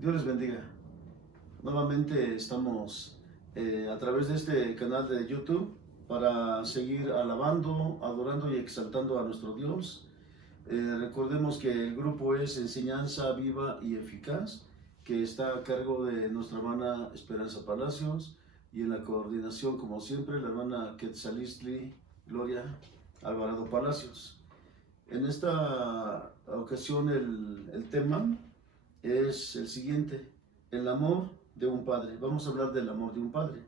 Dios les bendiga. Nuevamente estamos a través de este canal de YouTube para seguir alabando, adorando y exaltando a nuestro Dios. Recordemos que el grupo es Enseñanza Viva y Eficaz, que está a cargo de nuestra hermana Esperanza Palacios y en la coordinación, como siempre, la hermana Quetzalistli Gloria Alvarado Palacios. En esta ocasión el tema es el siguiente: el amor de un padre. Vamos a hablar del amor de un padre.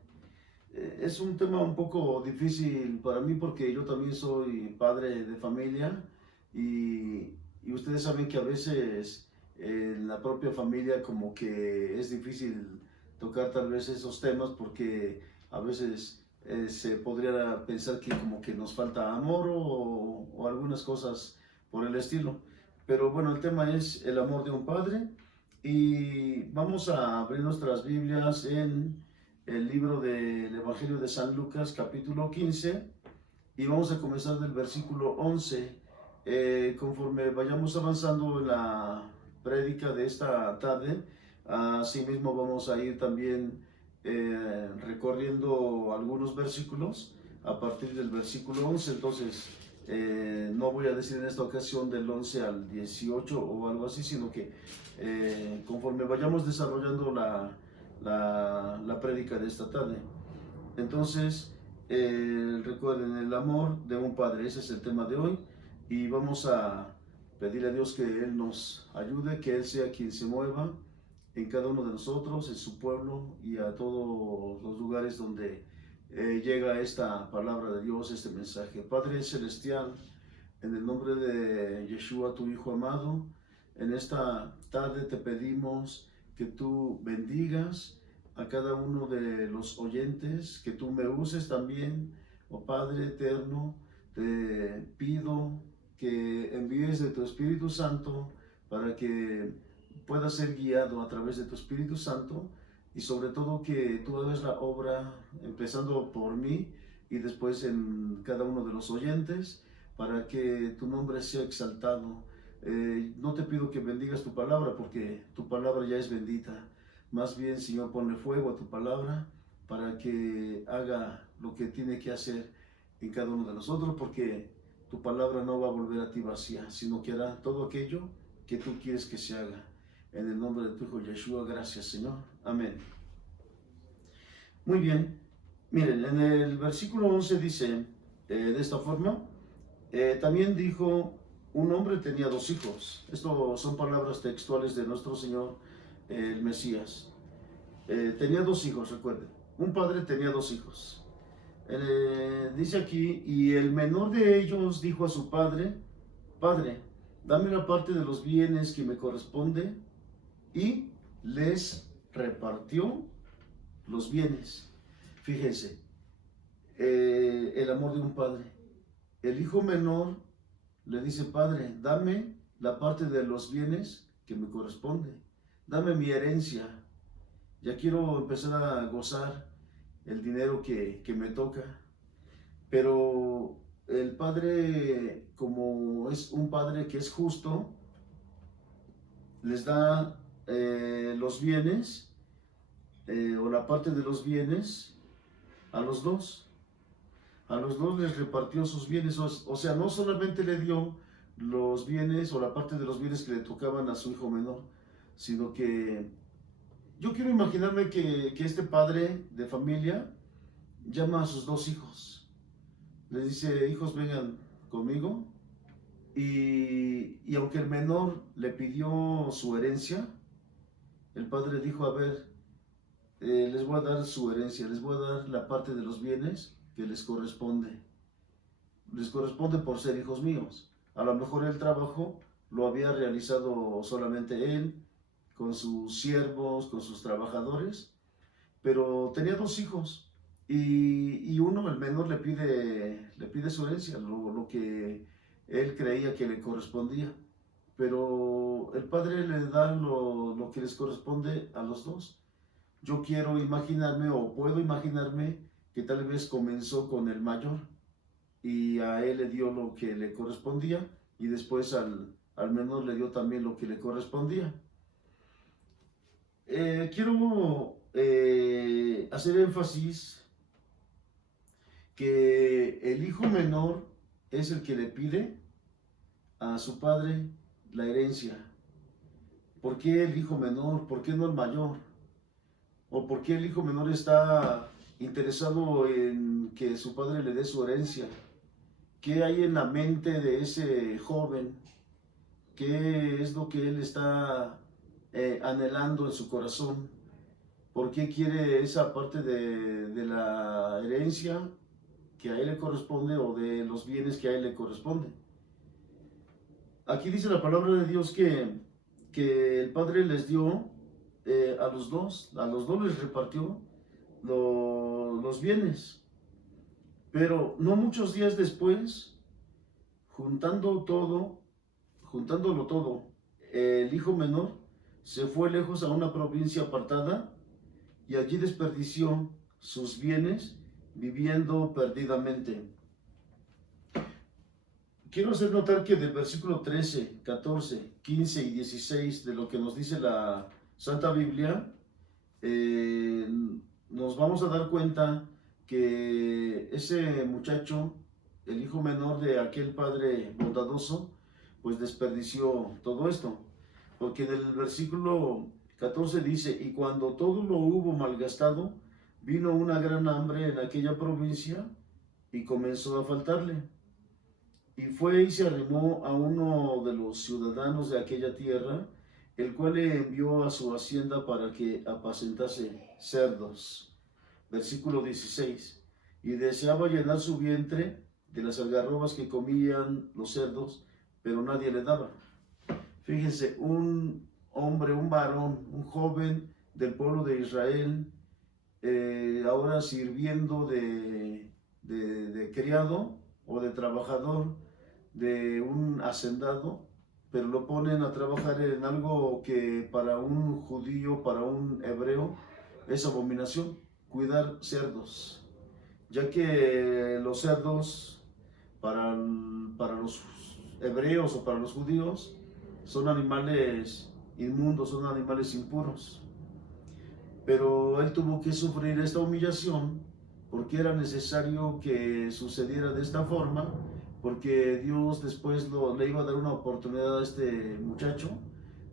Es un tema un poco difícil para mí porque yo también soy padre de familia y ustedes saben que a veces en la propia familia como que es difícil tocar tal vez esos temas porque a veces se podría pensar que como que nos falta amor o algunas cosas por el estilo. Pero bueno, el tema es el amor de un padre y vamos a abrir nuestras Biblias en el libro del Evangelio de San Lucas, capítulo 15, y vamos a comenzar del versículo 11. Conforme vayamos avanzando en la prédica de esta tarde, asimismo vamos a ir también recorriendo algunos versículos a partir del versículo 11. Entonces, no voy a decir en esta ocasión del 11 al 18 o algo así, sino que conforme vayamos desarrollando la prédica de esta tarde. Entonces, recuerden el amor de un padre, ese es el tema de hoy, y vamos a pedirle a Dios que Él nos ayude, que Él sea quien se mueva en cada uno de nosotros, en su pueblo y a todos los lugares donde llega esta palabra de Dios, este mensaje. Padre Celestial, en el nombre de Yeshua, tu Hijo amado, en esta tarde te pedimos que tú bendigas a cada uno de los oyentes, que tú me uses también, oh Padre eterno. Te pido que envíes de tu Espíritu Santo para que pueda ser guiado a través de tu Espíritu Santo y sobre todo que tú hagas la obra empezando por mí y después en cada uno de los oyentes, para que tu nombre sea exaltado. No te pido que bendigas tu palabra porque tu palabra ya es bendita. Más bien, Señor, ponle fuego a tu palabra para que haga lo que tiene que hacer en cada uno de nosotros, porque tu palabra no va a volver a ti vacía, sino que hará todo aquello que tú quieres que se haga. En el nombre de tu Hijo Yeshua, gracias, Señor. Amén. Muy bien. Miren, en el versículo 11 dice de esta forma: también dijo, un hombre tenía dos hijos. Esto son palabras textuales de nuestro Señor, el Mesías. Tenía dos hijos, recuerden. Un padre tenía dos hijos. Dice aquí, y el menor de ellos dijo a su padre: Padre, dame la parte de los bienes que me corresponde. Y les repartió los bienes. Fíjense, el amor de un padre. El hijo menor le dice: Padre, dame la parte de los bienes que me corresponde. Dame mi herencia. Ya quiero empezar a gozar el dinero que me toca. Pero el padre, como es un padre que es justo, les da los bienes o la parte de los bienes a los dos. A los dos les repartió sus bienes, o sea, no solamente le dio los bienes o la parte de los bienes que le tocaban a su hijo menor, sino que yo quiero imaginarme que este padre de familia llama a sus dos hijos, les dice: hijos, vengan conmigo, y aunque el menor le pidió su herencia, el padre dijo: a ver, les voy a dar su herencia, les voy a dar la parte de los bienes que les corresponde. Les corresponde por ser hijos míos. A lo mejor el trabajo lo había realizado solamente él, con sus siervos, con sus trabajadores, pero tenía dos hijos y uno, el menor, le pide su herencia, lo que él creía que le correspondía, pero el padre le da lo que les corresponde a los dos. Yo quiero imaginarme o puedo imaginarme que tal vez comenzó con el mayor y a él le dio lo que le correspondía y después al menor le dio también lo que le correspondía. quiero hacer énfasis que el hijo menor es el que le pide a su padre la herencia. ¿Por qué el hijo menor? ¿Por qué no el mayor? ¿O por qué el hijo menor está interesado en que su padre le dé su herencia? ¿Qué hay en la mente de ese joven? ¿Qué es lo que él está anhelando en su corazón? ¿Por qué quiere esa parte de la herencia que a él le corresponde o de los bienes que a él le corresponden? Aquí dice la palabra de Dios que el Padre les dio a los dos les repartió los bienes. Pero no muchos días después, juntándolo todo, el hijo menor se fue lejos a una provincia apartada y allí desperdició sus bienes viviendo perdidamente. Quiero hacer notar que del versículo 13, 14, 15 y 16 de lo que nos dice la Santa Biblia, nos vamos a dar cuenta que ese muchacho, el hijo menor de aquel padre bondadoso, pues desperdició todo esto. Porque en el versículo 14 dice, y cuando todo lo hubo malgastado, vino una gran hambre en aquella provincia y comenzó a faltarle. Y fue y se arrimó a uno de los ciudadanos de aquella tierra, el cual le envió a su hacienda para que apacentase cerdos. Versículo 16. Y deseaba llenar su vientre de las algarrobas que comían los cerdos, pero nadie le daba. Fíjense, un hombre, un varón, un joven del pueblo de Israel, ahora sirviendo de criado o de trabajador de un hacendado, pero lo ponen a trabajar en algo que para un judío, para un hebreo, es abominación, cuidar cerdos, ya que los cerdos para los hebreos o para los judíos son animales inmundos, son animales impuros. Pero él tuvo que sufrir esta humillación porque era necesario que sucediera de esta forma, porque Dios después le iba a dar una oportunidad a este muchacho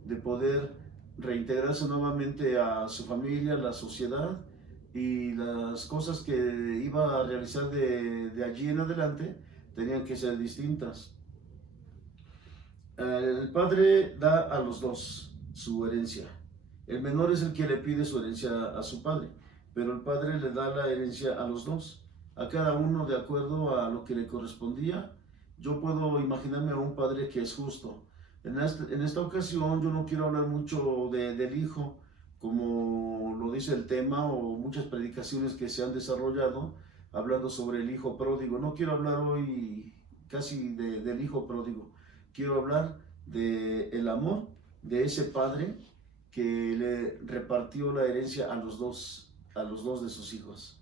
de poder reintegrarse nuevamente a su familia, a la sociedad, y las cosas que iba a realizar de allí en adelante tenían que ser distintas. El padre da a los dos su herencia. El menor es el que le pide su herencia a su padre, pero el padre le da la herencia a los dos, a cada uno de acuerdo a lo que le correspondía. Yo puedo imaginarme a un padre que es justo. En esta ocasión yo no quiero hablar mucho del hijo, como lo dice el tema o muchas predicaciones que se han desarrollado hablando sobre el hijo pródigo. No quiero hablar hoy casi del hijo pródigo. Quiero hablar del amor de ese padre que le repartió la herencia a los dos de sus hijos.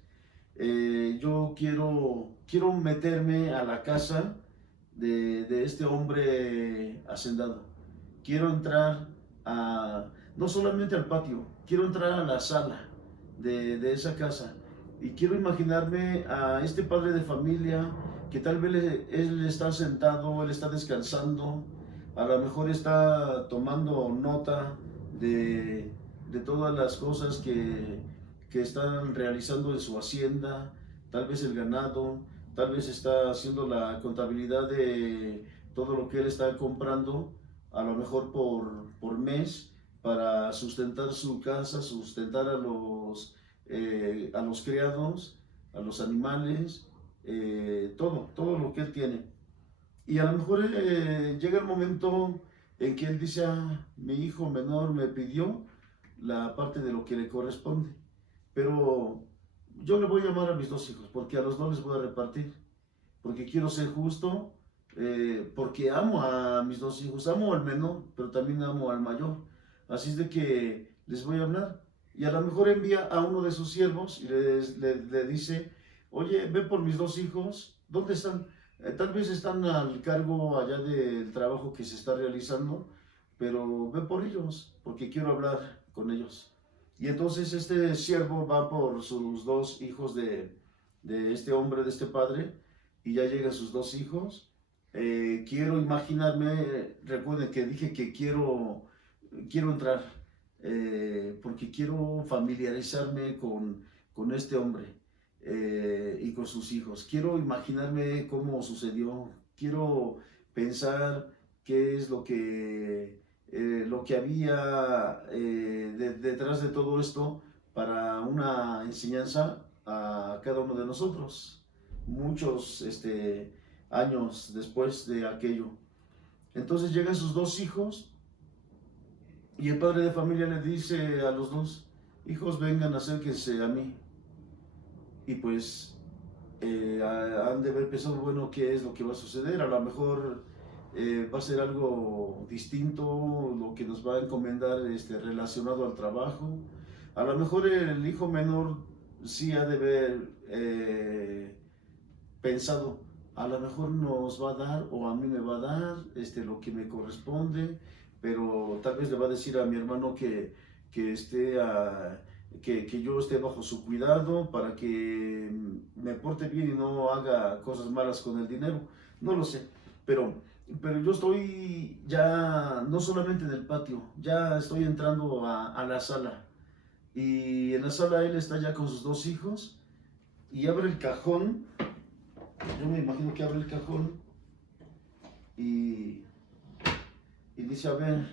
Yo quiero meterme a la casa de este hombre hacendado. Quiero entrar no solamente al patio, quiero entrar a la sala de esa casa y quiero imaginarme a este padre de familia que tal vez él está sentado, él está descansando, a lo mejor está tomando nota de todas las cosas que están realizando en su hacienda, tal vez el ganado, tal vez está haciendo la contabilidad de todo lo que él está comprando, a lo mejor por mes, para sustentar su casa, sustentar a los criados, a los animales, todo lo que él tiene. Y a lo mejor llega el momento en que él dice, mi hijo menor me pidió la parte de lo que le corresponde, pero yo le voy a llamar a mis dos hijos, porque a los dos les voy a repartir, porque quiero ser justo, porque amo a mis dos hijos, amo al menor, pero también amo al mayor. Así es de que les voy a hablar. Y a lo mejor envía a uno de sus siervos y le dice, oye, ve por mis dos hijos, ¿dónde están? Tal vez están al cargo allá del trabajo que se está realizando, pero ve por ellos, porque quiero hablar con ellos. Y entonces este siervo va por sus dos hijos de este hombre, de este padre, y ya llegan sus dos hijos. Quiero imaginarme, recuerden que dije que quiero entrar, porque quiero familiarizarme con este hombre y con sus hijos. Quiero imaginarme cómo sucedió, quiero pensar qué es lo que había detrás de todo esto para una enseñanza a cada uno de nosotros, muchos años después de aquello. Entonces llegan sus dos hijos y el padre de familia le dice a los dos: hijos, vengan, acérquense a mí. Y pues han de haber pensado, bueno, ¿qué es lo que va a suceder? A lo mejor va a ser algo distinto, lo que nos va a encomendar relacionado al trabajo. A lo mejor el hijo menor sí ha de haber pensado, a lo mejor nos va a dar o a mí me va a dar lo que me corresponde, pero tal vez le va a decir a mi hermano que esté que yo esté bajo su cuidado para que me porte bien y no haga cosas malas con el dinero. No lo sé, pero yo estoy ya no solamente en el patio, ya estoy entrando a la sala. Y en la sala él está ya con sus dos hijos y abre el cajón. Yo me imagino que abre el cajón y, y dice, a ver,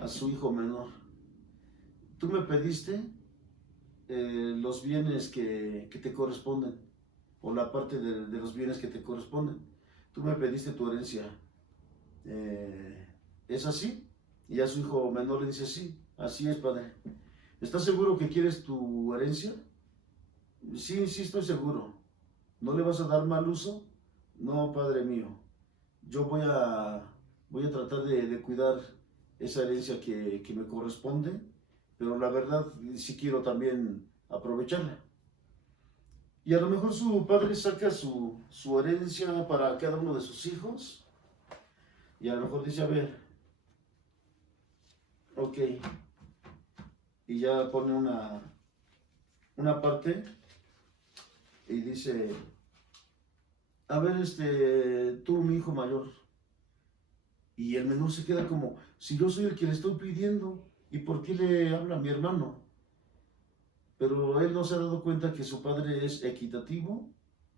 a su hijo menor: tú me pediste los bienes que te corresponden, o la parte de los bienes que te corresponden. Tú me pediste tu herencia. ¿Es así? Y a su hijo menor le dice, sí, así es, padre. ¿Estás seguro que quieres tu herencia? Sí, sí, estoy seguro. ¿No le vas a dar mal uso? No, padre mío. Yo voy a tratar de cuidar esa herencia que me corresponde, pero la verdad sí quiero también aprovecharla. Y a lo mejor su padre saca su herencia para cada uno de sus hijos y a lo mejor dice, a ver, ok, y ya pone una parte y dice, a ver, tú, mi hijo mayor. Y el menor se queda como, si yo soy el que le estoy pidiendo, ¿y por qué le habla a mi hermano? Pero él no se ha dado cuenta que su padre es equitativo,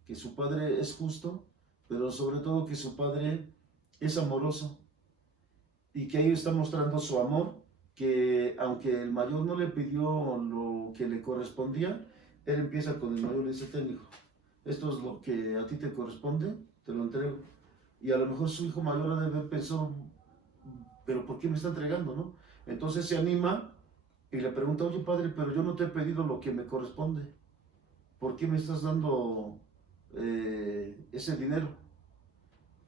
que su padre es justo, pero sobre todo que su padre es amoroso y que ahí está mostrando su amor, que aunque el mayor no le pidió lo que le correspondía, él empieza con el mayor y le dice, ten hijo, esto es lo que a ti te corresponde, te lo entrego. Y a lo mejor su hijo mayor ha de haber pensado, pero ¿por qué me está entregando, no? Entonces se anima y le pregunta, oye padre, pero yo no te he pedido lo que me corresponde. ¿Por qué me estás dando ese dinero?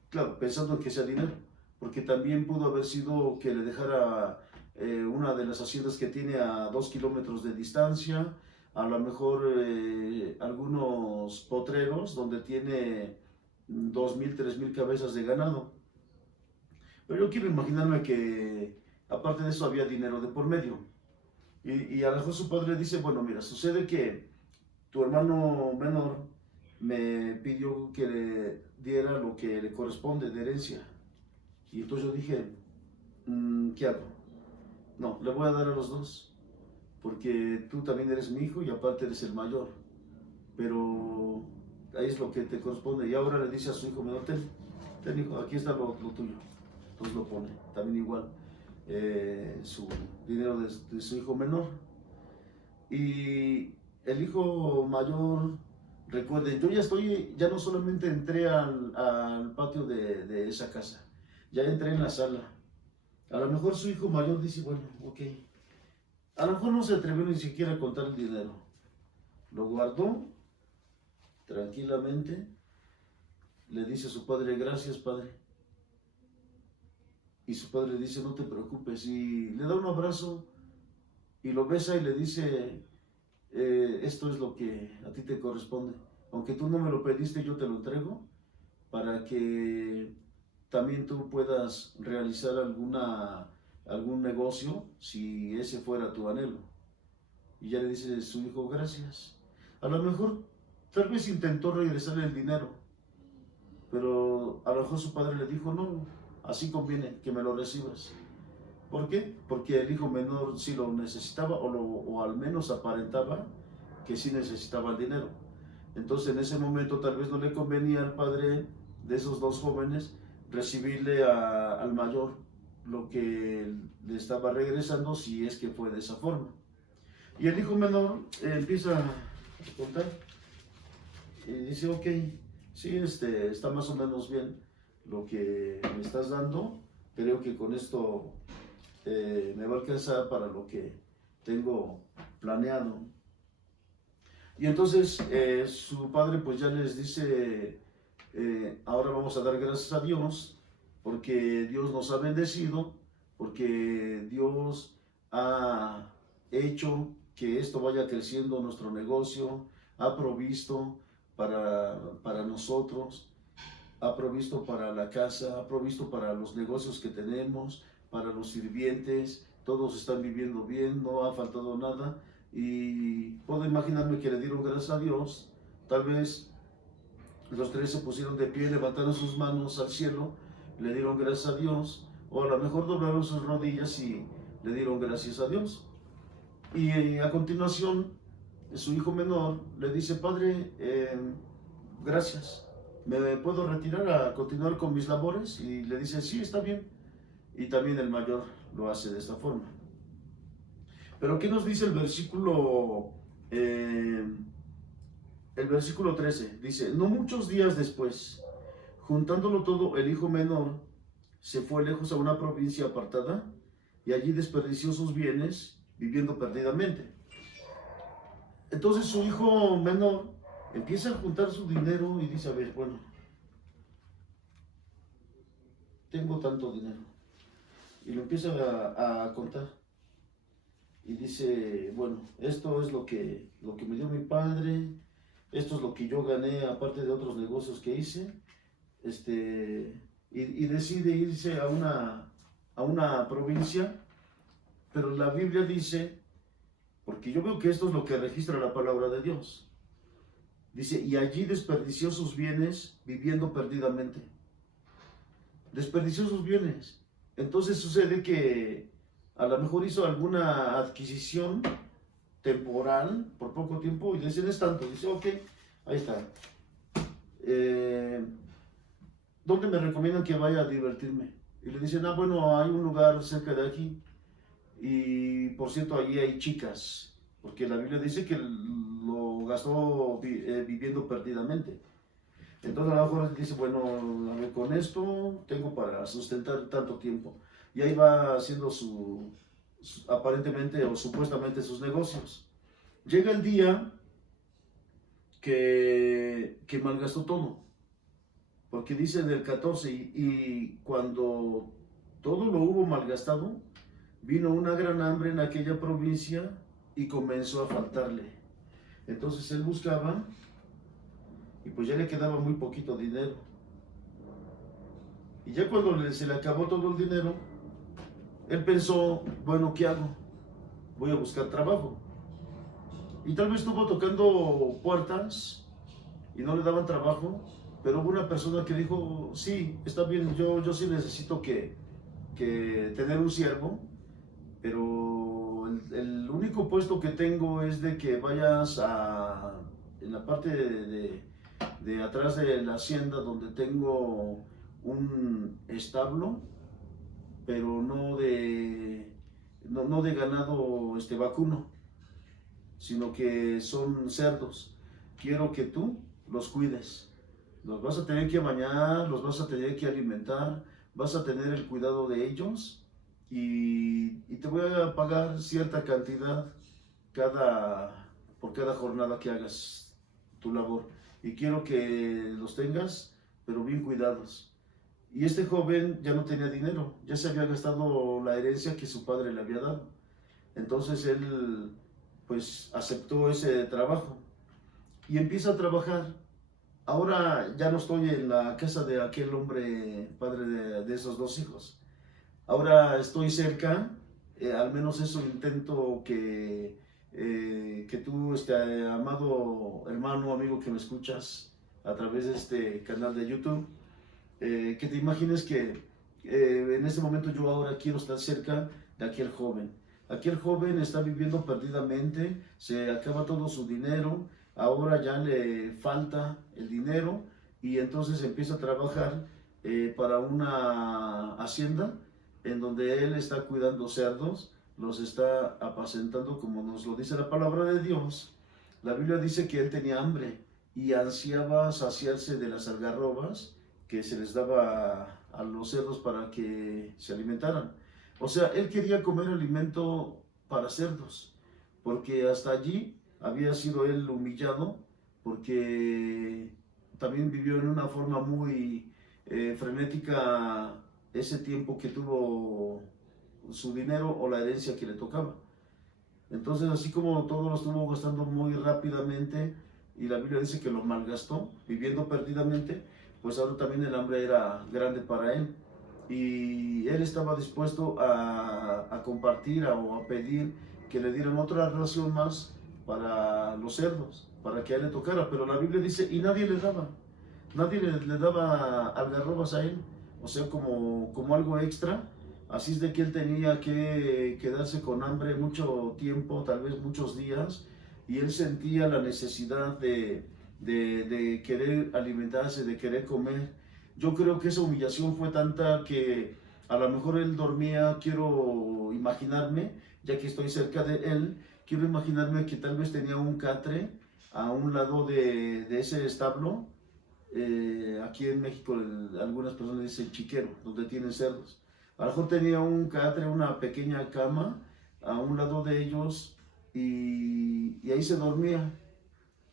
Claro, pensando en que sea dinero, porque también pudo haber sido que le dejara una de las haciendas que tiene a 2 kilómetros de distancia, a lo mejor algunos potreros donde tiene 2,000, 3,000 cabezas de ganado. Pero yo quiero imaginarme que aparte de eso había dinero de por medio. Y a lo mejor su padre dice, bueno, mira, sucede que tu hermano menor me pidió que le diera lo que le corresponde de herencia. Y entonces yo dije, ¿qué hago? No, le voy a dar a los dos, porque tú también eres mi hijo y aparte eres el mayor. Pero ahí es lo que te corresponde. Y ahora le dice a su hijo menor, ten hijo, aquí está lo tuyo. Entonces lo pone, también igual, su dinero de su hijo menor. Y el hijo mayor, recuerden, yo ya no solamente entré al patio de esa casa, ya entré en la sala. A lo mejor su hijo mayor dice, bueno, ok. A lo mejor no se atrevió ni siquiera a contar el dinero. Lo guardó tranquilamente, le dice a su padre, gracias padre. Y su padre le dice, no te preocupes, y le da un abrazo y lo besa y le dice, esto es lo que a ti te corresponde. Aunque tú no me lo pediste, yo te lo entrego para que también tú puedas realizar algún negocio si ese fuera tu anhelo. Y ya le dice su hijo, gracias. A lo mejor, tal vez intentó regresarle el dinero, pero a lo mejor su padre le dijo, no, así conviene que me lo recibas. ¿Por qué? Porque el hijo menor sí lo necesitaba o al menos aparentaba que sí necesitaba el dinero. Entonces en ese momento tal vez no le convenía al padre de esos dos jóvenes recibirle al mayor lo que le estaba regresando, si es que fue de esa forma. Y el hijo menor empieza a contar y dice, ok, sí, está más o menos bien lo que me estás dando, creo que con esto me va a alcanzar para lo que tengo planeado. Y entonces su padre pues ya les dice, ahora vamos a dar gracias a Dios, porque Dios nos ha bendecido, porque Dios ha hecho que esto vaya creciendo nuestro negocio, ha provisto para nosotros, ha provisto para la casa, ha provisto para los negocios que tenemos, para los sirvientes, todos están viviendo bien, no ha faltado nada. Y puedo imaginarme que le dieron gracias a Dios. Tal vez los tres se pusieron de pie, levantaron sus manos al cielo, le dieron gracias a Dios, o a lo mejor doblaron sus rodillas y le dieron gracias a Dios. Y a continuación, su hijo menor le dice, padre, gracias, ¿me puedo retirar a continuar con mis labores? Y le dice, sí, está bien. Y también el mayor lo hace de esta forma. Pero ¿qué nos dice el versículo 13? Dice, no muchos días después, juntándolo todo, el hijo menor se fue lejos a una provincia apartada y allí desperdició sus bienes viviendo perdidamente. Entonces su hijo menor empieza a juntar su dinero y dice, a ver, bueno, tengo tanto dinero. Y lo empieza a contar. Y dice, bueno, esto es lo que me dio mi padre, esto es lo que yo gané aparte de otros negocios que hice, y decide irse a una provincia, pero la Biblia dice, porque yo veo que esto es lo que registra la palabra de Dios, dice, y allí desperdició sus bienes viviendo perdidamente. Desperdició sus bienes. Entonces sucede que a lo mejor hizo alguna adquisición temporal por poco tiempo y le dicen es tanto, dice ok, ahí está. ¿Dónde me recomiendan que vaya a divertirme? Y le dicen, ah bueno, hay un lugar cerca de aquí y por cierto allí hay chicas, porque la Biblia dice que lo gastó viviendo perdidamente. Entonces a lo mejor dice, bueno, a ver, con esto tengo para sustentar tanto tiempo. Y ahí va haciendo aparentemente o supuestamente sus negocios. Llega el día que malgastó todo. Porque dice en el 14, y cuando todo lo hubo malgastado, vino una gran hambre en aquella provincia y comenzó a faltarle. Entonces él buscaba y pues ya le quedaba muy poquito dinero. Y ya cuando se le acabó todo el dinero, él pensó, bueno, ¿qué hago? Voy a buscar trabajo. Y tal vez estuvo tocando puertas y no le daban trabajo, pero hubo una persona que dijo, sí, está bien, yo sí necesito que tener un siervo, pero el único puesto que tengo es de que vayas en la parte de atrás de la hacienda donde tengo un establo, pero no de ganado vacuno, sino que son cerdos. Quiero que tú los cuides. Los vas a tener que bañar, los vas a tener que alimentar, vas a tener el cuidado de ellos y te voy a pagar cierta cantidad por cada jornada que hagas tu labor. Y quiero que los tengas, pero bien cuidados. Y este joven ya no tenía dinero, ya se había gastado la herencia que su padre le había dado. Entonces él pues aceptó ese trabajo y empieza a trabajar. Ahora ya no estoy en la casa de aquel hombre, padre de esos dos hijos. Ahora estoy cerca, al menos eso intento que que tú, amado hermano, amigo que me escuchas a través de este canal de YouTube, que te imagines que en este momento yo ahora quiero estar cerca de aquel joven. Aquel joven está viviendo perdidamente, se acaba todo su dinero, ahora ya le falta el dinero y entonces empieza a trabajar para una hacienda en donde él está cuidando cerdos, los está apacentando como nos lo dice la palabra de Dios. La Biblia dice que él tenía hambre y ansiaba saciarse de las algarrobas que se les daba a los cerdos para que se alimentaran. O sea, él quería comer alimento para cerdos, porque hasta allí había sido él humillado, porque también vivió en una forma muy frenética ese tiempo que tuvo su dinero o la herencia que le tocaba. Entonces, así como todo lo estuvo gastando muy rápidamente, y la Biblia dice que lo malgastó, viviendo perdidamente, pues ahora también el hambre era grande para él. Y él estaba dispuesto a compartir o a pedir que le dieran otra ración más para los cerdos, para que a él le tocara. Pero la Biblia dice, y nadie le daba. Nadie le daba algarrobas a él, o sea, como algo extra. Así es de que él tenía que quedarse con hambre mucho tiempo, tal vez muchos días, y él sentía la necesidad de querer alimentarse, de querer comer. Yo creo que esa humillación fue tanta que a lo mejor él dormía, quiero imaginarme, ya que estoy cerca de él, quiero imaginarme que tal vez tenía un catre a un lado de ese establo. Aquí en México algunas personas dicen chiquero, donde tienen cerdos. A lo mejor tenía un catre, una pequeña cama a un lado de ellos y ahí se dormía.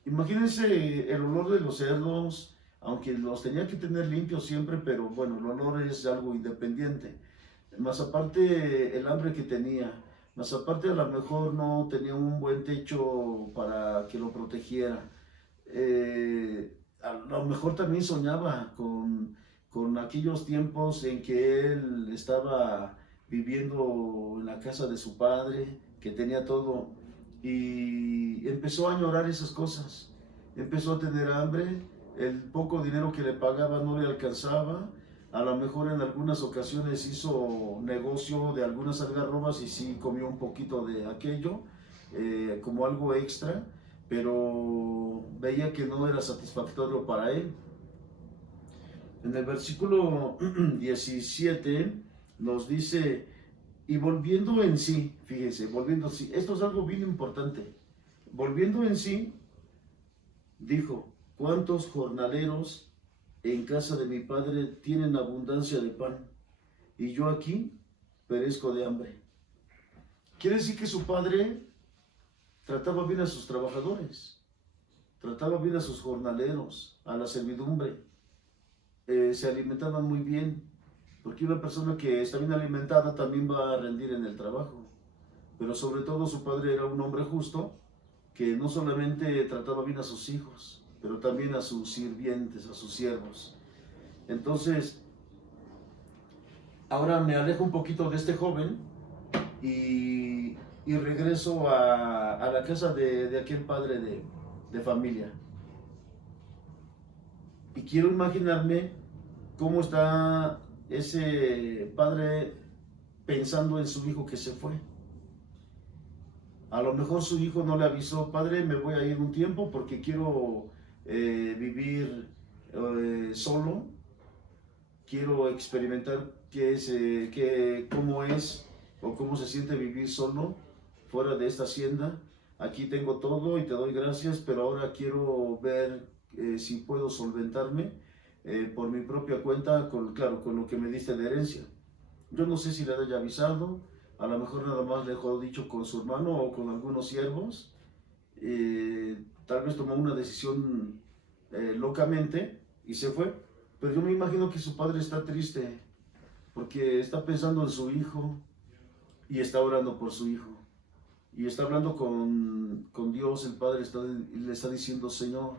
Imagínense el olor de los cerdos, aunque los tenía que tener limpios siempre, pero bueno, el olor es algo independiente. Más aparte el hambre que tenía, más aparte a lo mejor no tenía un buen techo para que lo protegiera. A lo mejor también soñaba con aquellos tiempos en que él estaba viviendo en la casa de su padre, que tenía todo, y empezó a añorar esas cosas. Empezó a tener hambre, el poco dinero que le pagaba no le alcanzaba. A lo mejor en algunas ocasiones hizo negocio de algunas algarrobas y sí comió un poquito de aquello, como algo extra, pero veía que no era satisfactorio para él. En el versículo 17 nos dice, y volviendo en sí, fíjense, volviendo en sí, esto es algo bien importante, volviendo en sí, dijo, ¿cuántos jornaleros en casa de mi padre tienen abundancia de pan? Y yo aquí perezco de hambre. Quiere decir que su padre trataba bien a sus trabajadores, trataba bien a sus jornaleros, a la servidumbre, se alimentaban muy bien, porque una persona que está bien alimentada también va a rendir en el trabajo. Pero sobre todo su padre era un hombre justo, que no solamente trataba bien a sus hijos, pero también a sus sirvientes, a sus siervos. Entonces, ahora me alejo un poquito de este joven y regreso a la casa de aquel padre de familia. Y quiero imaginarme cómo está ese padre pensando en su hijo que se fue. A lo mejor su hijo no le avisó, padre, me voy a ir un tiempo porque quiero vivir solo, quiero experimentar cómo es o cómo se siente vivir solo fuera de esta hacienda. Aquí tengo todo y te doy gracias, pero ahora quiero ver si puedo solventarme por mi propia cuenta, claro, con lo que me diste de herencia. Yo no sé si le haya avisado, a lo mejor nada más le dejó dicho con su hermano o con algunos siervos. Tal vez tomó una decisión locamente y se fue. Pero yo me imagino que su padre está triste porque está pensando en su hijo y está orando por su hijo. Y está hablando con Dios, el Padre y le está diciendo, Señor,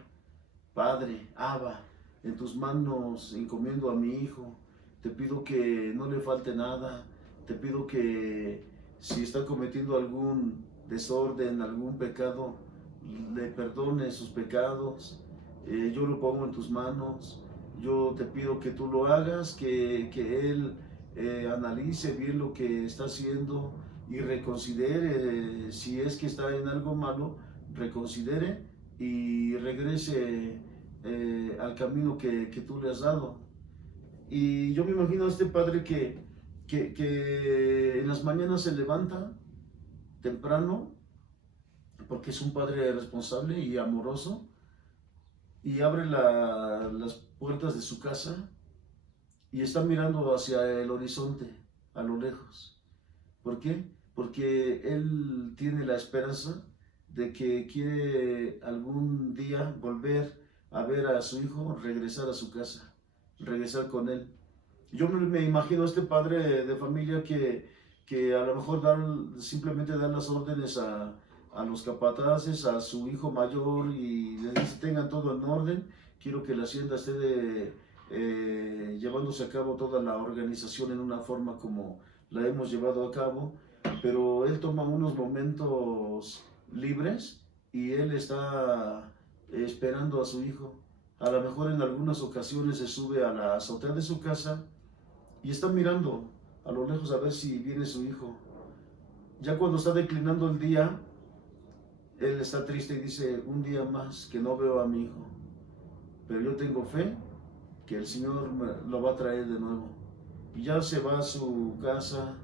Padre, Abba, en tus manos encomiendo a mi hijo. Te pido que no le falte nada. Te pido que si está cometiendo algún desorden, algún pecado, le perdone sus pecados. Yo lo pongo en tus manos. Yo te pido que tú lo hagas, que Él analice bien lo que está haciendo y reconsidere, si es que está en algo malo, reconsidere y regrese al camino que tú le has dado. Y yo me imagino a este padre que en las mañanas se levanta temprano, porque es un padre responsable y amoroso, y abre las puertas de su casa y está mirando hacia el horizonte, a lo lejos. ¿Por qué? Porque él tiene la esperanza de que quiere algún día volver a ver a su hijo, regresar a su casa, regresar con él. Yo me imagino a este padre de familia que a lo mejor simplemente dan las órdenes a los capataces, a su hijo mayor, y les dice: tengan todo en orden, quiero que la hacienda esté llevándose a cabo toda la organización en una forma como la hemos llevado a cabo, pero él toma unos momentos libres y él está esperando a su hijo. A lo mejor en algunas ocasiones se sube a la azotea de su casa y está mirando a lo lejos a ver si viene su hijo. Ya cuando está declinando el día, él está triste y dice: un día más que no veo a mi hijo, pero yo tengo fe que el Señor lo va a traer de nuevo. Y ya se va a su casa,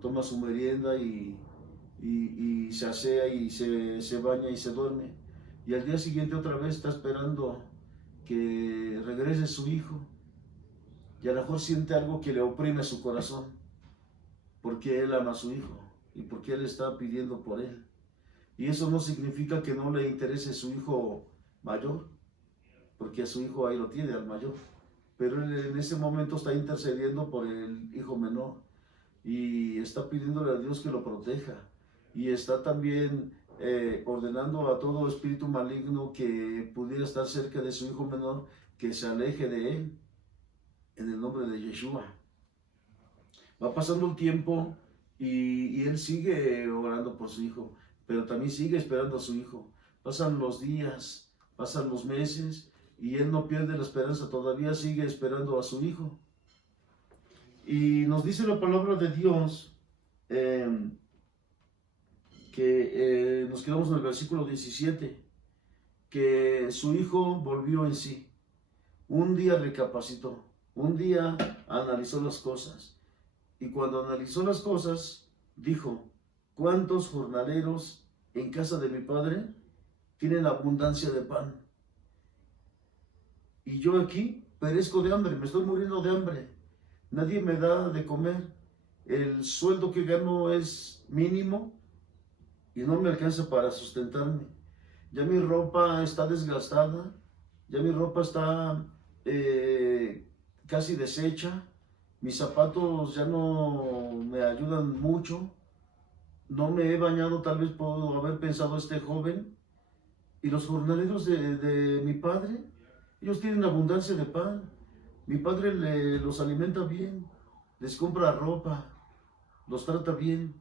toma su merienda y se asea y se baña y se duerme. Y al día siguiente otra vez está esperando que regrese su hijo. Y a lo mejor siente algo que le oprime su corazón, porque él ama a su hijo y porque él está pidiendo por él. Y eso no significa que no le interese su hijo mayor, porque a su hijo ahí lo tiene, al mayor. Pero él en ese momento está intercediendo por el hijo menor y está pidiéndole a Dios que lo proteja. Y está también ordenando a todo espíritu maligno que pudiera estar cerca de su hijo menor, que se aleje de él, en el nombre de Yeshua. Va pasando el tiempo y él sigue orando por su hijo, pero también sigue esperando a su hijo. Pasan los días, pasan los meses, y él no pierde la esperanza, todavía sigue esperando a su hijo. Y nos dice la palabra de Dios, que nos quedamos en el versículo 17, que su hijo volvió en sí. Un día recapacitó, un día analizó las cosas, y cuando analizó las cosas, dijo: ¿cuántos jornaleros en casa de mi padre tienen abundancia de pan? Y yo aquí perezco de hambre, me estoy muriendo de hambre. Nadie me da de comer. El sueldo que gano es mínimo y no me alcanza para sustentarme. Ya mi ropa está desgastada, ya mi ropa está casi deshecha. Mis zapatos ya no me ayudan mucho. No me he bañado, tal vez puedo haber pensado este joven. Y los jornaleros de mi padre, ellos tienen abundancia de pan. Mi padre los alimenta bien, les compra ropa, los trata bien.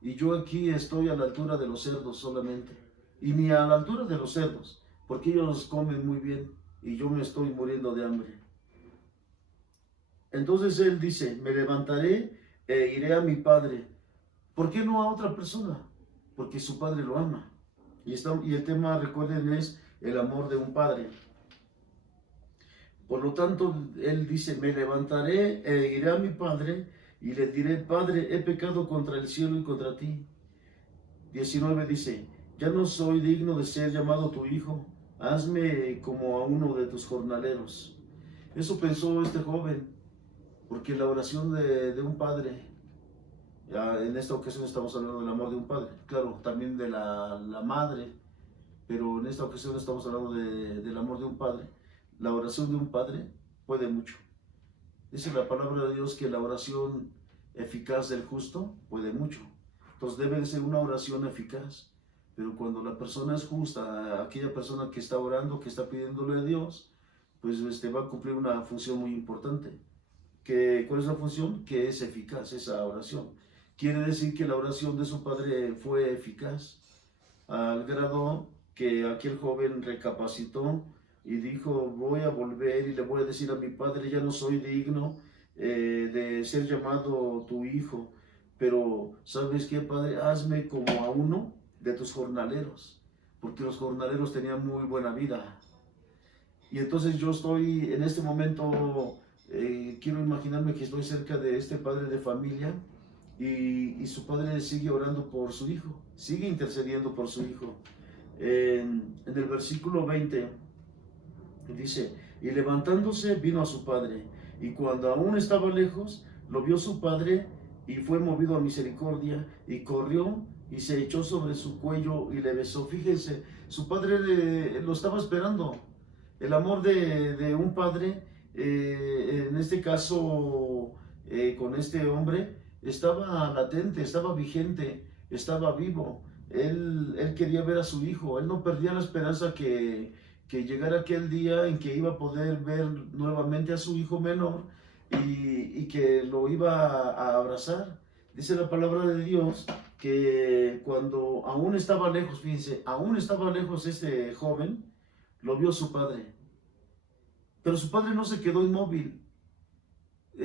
Y yo aquí estoy a la altura de los cerdos solamente. Y ni a la altura de los cerdos, porque ellos comen muy bien y yo me estoy muriendo de hambre. Entonces él dice: me levantaré e iré a mi padre. ¿Por qué no a otra persona? Porque su padre lo ama. Y el tema, recuerden, es el amor de un padre. Por lo tanto, él dice: me levantaré e iré a mi padre y le diré: Padre, he pecado contra el cielo y contra ti. 19 dice: ya no soy digno de ser llamado tu hijo, hazme como a uno de tus jornaleros. Eso pensó este joven, porque la oración de un padre, en esta ocasión estamos hablando del amor de un padre, claro, también de la madre, pero en esta ocasión estamos hablando del amor de un padre. La oración de un padre puede mucho. Dice la palabra de Dios que la oración eficaz del justo puede mucho. Entonces debe de ser una oración eficaz. Pero cuando la persona es justa, aquella persona que está orando, que está pidiéndole a Dios, pues va a cumplir una función muy importante. ¿Cuál es la función? Que es eficaz esa oración. Quiere decir que la oración de su padre fue eficaz, al grado que aquel joven recapacitó y dijo, voy a volver y le voy a decir a mi padre, ya no soy digno de ser llamado tu hijo, pero ¿sabes qué, padre? Hazme como a uno de tus jornaleros, porque los jornaleros tenían muy buena vida. Y entonces yo estoy en este momento, quiero imaginarme que estoy cerca de este padre de familia y su padre sigue orando por su hijo, sigue intercediendo por su hijo. En el versículo 20 dice, y levantándose vino a su padre, y cuando aún estaba lejos, lo vio su padre y fue movido a misericordia, y corrió y se echó sobre su cuello y le besó. Fíjense, su padre lo estaba esperando. El amor de un padre, en este caso con este hombre, estaba latente, estaba vigente, estaba vivo. Él quería ver a su hijo, él no perdía la esperanza que llegara aquel día en que iba a poder ver nuevamente a su hijo menor y que lo iba a abrazar. Dice la palabra de Dios que cuando aún estaba lejos, fíjense, aún estaba lejos este joven, lo vio su padre. Pero su padre no se quedó inmóvil.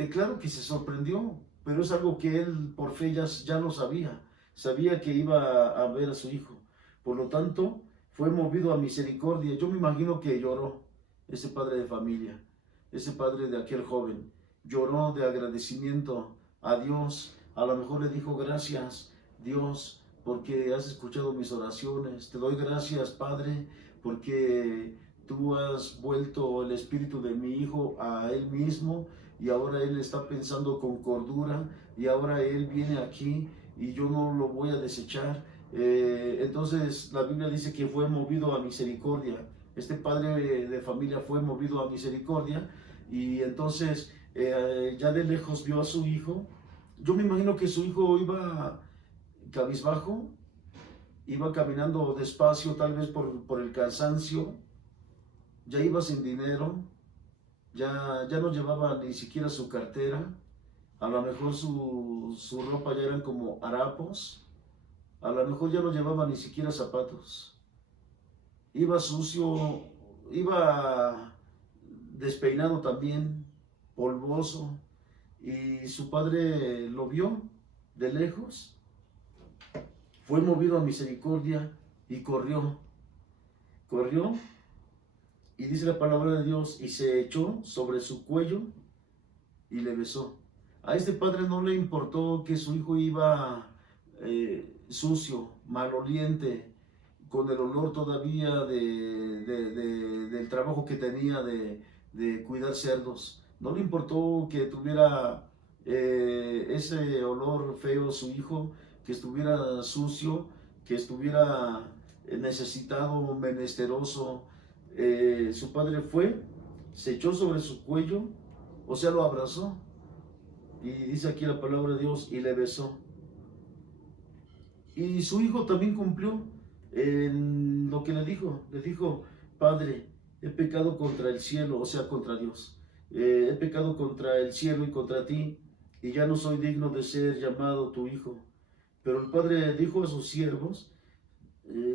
Claro que se sorprendió, pero es algo que él por fe ya lo sabía. Sabía que iba a ver a su hijo. Por lo tanto, fue movido a misericordia. Yo me imagino que lloró ese padre de familia, ese padre de aquel joven. Lloró de agradecimiento a Dios. A lo mejor le dijo, gracias, Dios, porque has escuchado mis oraciones. Te doy gracias, Padre, porque tú has vuelto el espíritu de mi hijo a él mismo y ahora él está pensando con cordura y ahora él viene aquí y yo no lo voy a desechar. Entonces la Biblia dice que fue movido a misericordia. Este padre de familia fue movido a misericordia y entonces ya de lejos vio a su hijo. Yo me imagino que su hijo iba cabizbajo, iba caminando despacio, tal vez por el cansancio, ya iba sin dinero, ya no llevaba ni siquiera su cartera, a lo mejor su ropa ya eran como harapos, a lo mejor ya no llevaba ni siquiera zapatos, iba sucio, iba despeinado también, polvoso, y su padre lo vio de lejos, fue movido a misericordia y corrió y dice la palabra de Dios, y se echó sobre su cuello y le besó. A este padre no le importó que su hijo iba sucio, maloliente, con el olor todavía del trabajo que tenía de cuidar cerdos. No le importó que tuviera ese olor feo su hijo, que estuviera sucio, que estuviera necesitado, menesteroso. Su padre fue, se echó sobre su cuello, o sea, lo abrazó. Y dice aquí la palabra de Dios, y le besó. Y su hijo también cumplió en lo que le dijo, Padre, he pecado contra el cielo, o sea, contra Dios. He pecado contra el cielo y contra ti, y ya no soy digno de ser llamado tu hijo. Pero el padre dijo a sus siervos,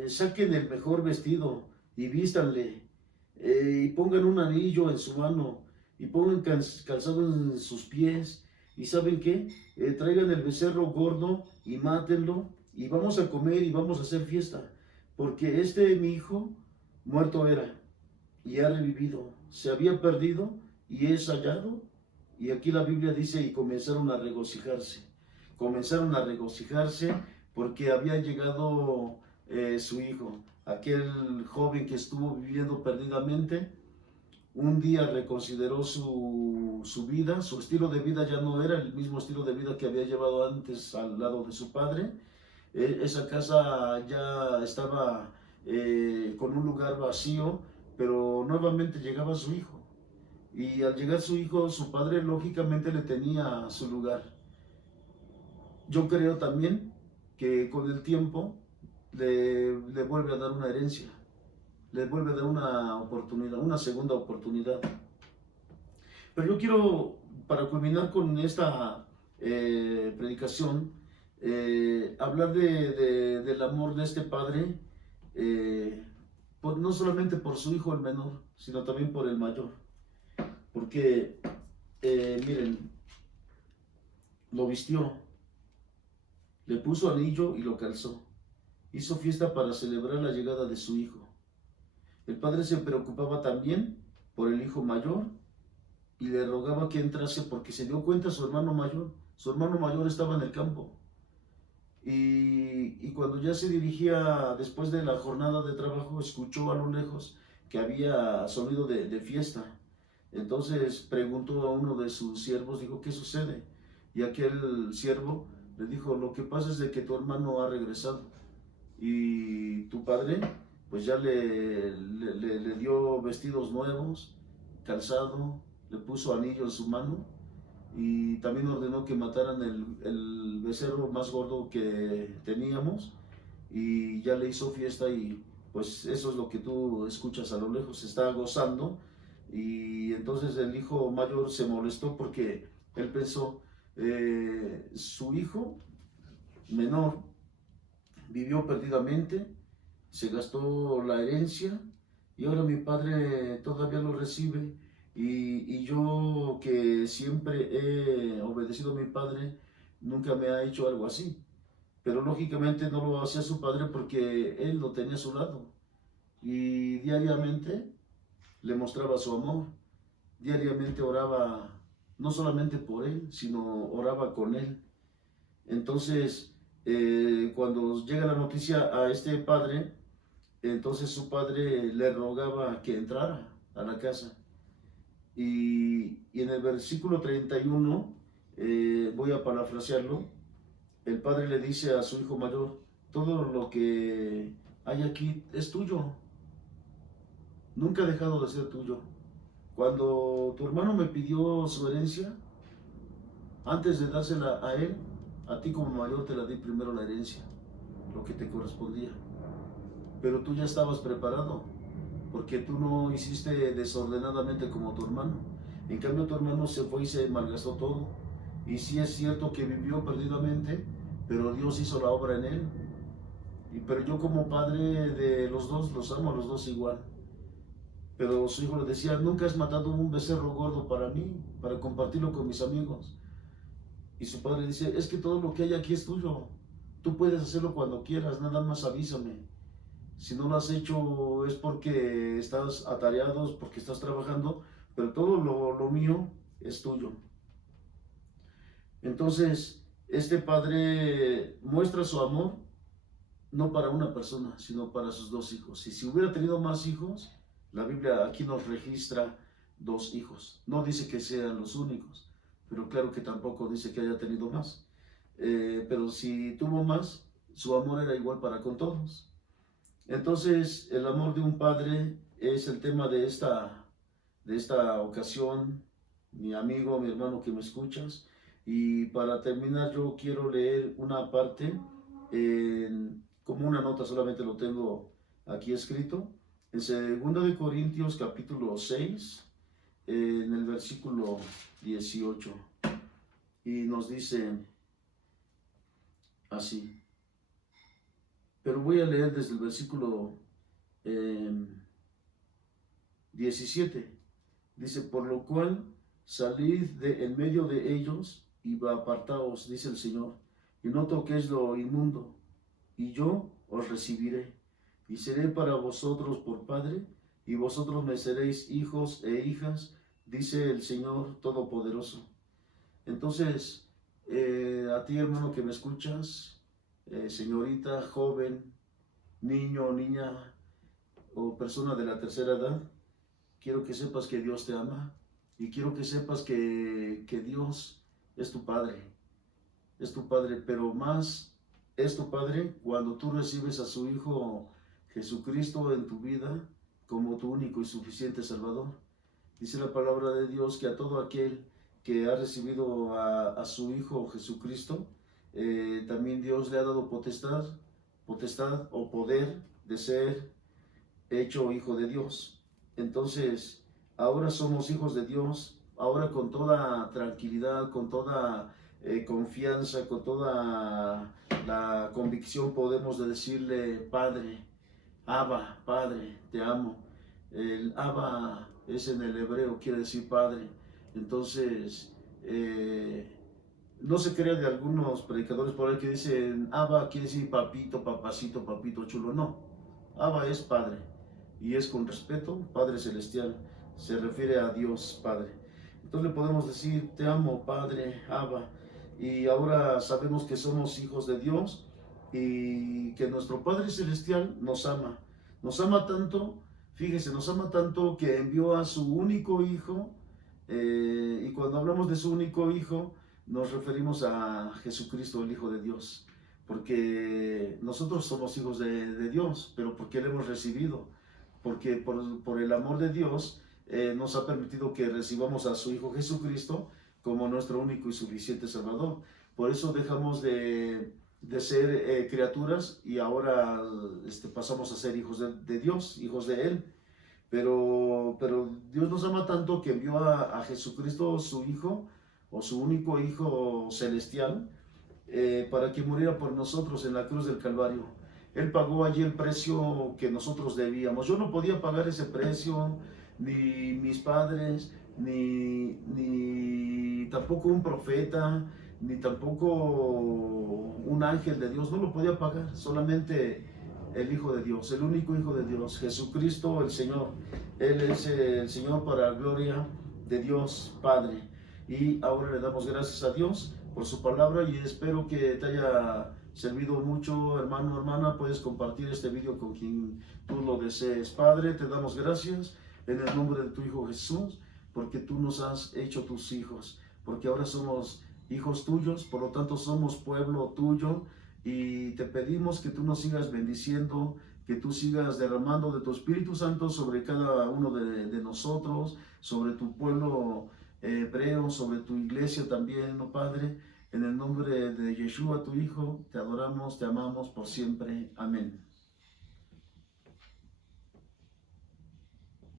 saquen el mejor vestido y vístanle, y pongan un anillo en su mano, y pongan calzado en sus pies, y ¿saben qué? Traigan el becerro gordo y mátenlo, y vamos a comer y vamos a hacer fiesta, porque mi hijo muerto era, y ha revivido, se había perdido, y es hallado, y aquí la Biblia dice, y comenzaron a regocijarse, porque había llegado su hijo, aquel joven que estuvo viviendo perdidamente. Un día reconsideró su vida, su estilo de vida ya no era el mismo estilo de vida que había llevado antes al lado de su padre. Esa casa ya estaba con un lugar vacío, pero nuevamente llegaba su hijo. Y al llegar su hijo, su padre lógicamente le tenía su lugar. Yo creo también que con el tiempo le vuelve a dar una herencia, le vuelve a dar una oportunidad, una segunda oportunidad. Pero yo quiero, para culminar con esta predicación, hablar del amor de este padre, no solamente por su hijo el menor, sino también por el mayor. Porque, miren, lo vistió, le puso anillo y lo calzó. Hizo fiesta para celebrar la llegada de su hijo. El padre se preocupaba también por el hijo mayor y le rogaba que entrase porque se dio cuenta su hermano mayor estaba en el campo. Y cuando ya se dirigía después de la jornada de trabajo, escuchó a lo lejos que había sonido de fiesta. Entonces preguntó a uno de sus siervos, dijo, ¿qué sucede? Y aquel siervo le dijo, lo que pasa es de que tu hermano ha regresado y tu padre pues ya le dio vestidos nuevos, calzado, le puso anillo en su mano y también ordenó que mataran el becerro más gordo que teníamos y ya le hizo fiesta y pues eso es lo que tú escuchas a lo lejos, se está gozando. Y entonces el hijo mayor se molestó porque él pensó, su hijo menor vivió perdidamente, se gastó la herencia y ahora mi padre todavía lo recibe y yo que siempre he obedecido a mi padre, nunca me ha hecho algo así. Pero lógicamente no lo hacía su padre porque él lo tenía a su lado y diariamente le mostraba su amor, diariamente oraba no solamente por él, sino oraba con él. Entonces, cuando llega la noticia a este padre, entonces su padre le rogaba que entrara a la casa. Y en el versículo 31, voy a parafrasearlo, el padre le dice a su hijo mayor, todo lo que hay aquí es tuyo, nunca ha dejado de ser tuyo. Cuando tu hermano me pidió su herencia, antes de dársela a él, a ti como mayor te la di primero la herencia, lo que te correspondía. Pero tú ya estabas preparado, porque tú no hiciste desordenadamente como tu hermano. En cambio tu hermano se fue y se malgastó todo. Y sí es cierto que vivió perdidamente, pero Dios hizo la obra en él. Pero yo como padre de los dos, los amo a los dos igual. Pero su hijo le decía, nunca has matado un becerro gordo para mí, para compartirlo con mis amigos. Y su padre dice, es que todo lo que hay aquí es tuyo. Tú puedes hacerlo cuando quieras, nada más avísame. Si no lo has hecho es porque estás atareado, porque estás trabajando, pero todo lo mío es tuyo. Entonces, este padre muestra su amor no para una persona, sino para sus dos hijos. Y si hubiera tenido más hijos, la Biblia aquí nos registra 2 hijos. No dice que sean los únicos, pero claro que tampoco dice que haya tenido más. Pero si tuvo más, su amor era igual para con todos. Entonces, el amor de un padre es el tema de esta ocasión, mi amigo, mi hermano que me escuchas. Y para terminar, yo quiero leer una parte, como una nota, solamente lo tengo aquí escrito, en 2 Corintios capítulo 6, en el versículo 18. Y nos dice así. Pero voy a leer desde el versículo 17. Dice, por lo cual salid de en medio de ellos y apartaos, dice el Señor, y no toquéis lo inmundo, y yo os recibiré, y seré para vosotros por Padre, y vosotros me seréis hijos e hijas, dice el Señor Todopoderoso. Entonces, a ti hermano que me escuchas, señorita, joven, niño o niña o persona de la tercera edad, quiero que sepas que Dios te ama y quiero que sepas que Dios es tu Padre, pero más es tu Padre cuando tú recibes a su Hijo Jesucristo en tu vida como tu único y suficiente Salvador. Dice la palabra de Dios que a todo aquel que ha recibido a su Hijo Jesucristo, también Dios le ha dado potestad o poder de ser hecho hijo de Dios. Entonces, ahora somos hijos de Dios, ahora con toda tranquilidad, con toda confianza, con toda la convicción podemos decirle, Padre, Abba, Padre, te amo. El Abba es en el hebreo, quiere decir Padre. Entonces, no se crea de algunos predicadores por ahí que dicen, Abba quiere decir papito, papacito, papito chulo. No, Abba es Padre y es con respeto, Padre Celestial. Se refiere a Dios Padre. Entonces le podemos decir, te amo Padre, Abba. Y ahora sabemos que somos hijos de Dios y que nuestro Padre Celestial nos ama. Nos ama tanto, fíjese, nos ama tanto que envió a su único Hijo. Y cuando hablamos de su único Hijo, nos referimos a Jesucristo, el Hijo de Dios. Porque nosotros somos hijos de Dios, pero porque le hemos recibido. Porque por el amor de Dios nos ha permitido que recibamos a su Hijo Jesucristo como nuestro único y suficiente Salvador. Por eso dejamos de ser criaturas y ahora pasamos a ser hijos de Dios, hijos de Él. Pero Dios nos ama tanto que envió a Jesucristo, su Hijo, o su único Hijo celestial, para que muriera por nosotros en la cruz del Calvario. Él pagó allí el precio que nosotros debíamos. Yo no podía pagar ese precio, ni mis padres, ni tampoco un profeta, ni tampoco un ángel de Dios. No lo podía pagar, solamente el Hijo de Dios, el único Hijo de Dios, Jesucristo el Señor. Él es el Señor para la gloria de Dios Padre. Y ahora le damos gracias a Dios por su palabra y espero que te haya servido mucho, hermano, hermana. Puedes compartir este video con quien tú lo desees. Padre, te damos gracias en el nombre de tu Hijo Jesús, porque tú nos has hecho tus hijos, porque ahora somos hijos tuyos, por lo tanto somos pueblo tuyo, y te pedimos que tú nos sigas bendiciendo, que tú sigas derramando de tu Espíritu Santo sobre cada uno de nosotros, sobre tu pueblo hebreo, sobre tu iglesia también, ¿no, Padre? En el nombre de Yeshua, tu Hijo, te adoramos, te amamos por siempre. Amén.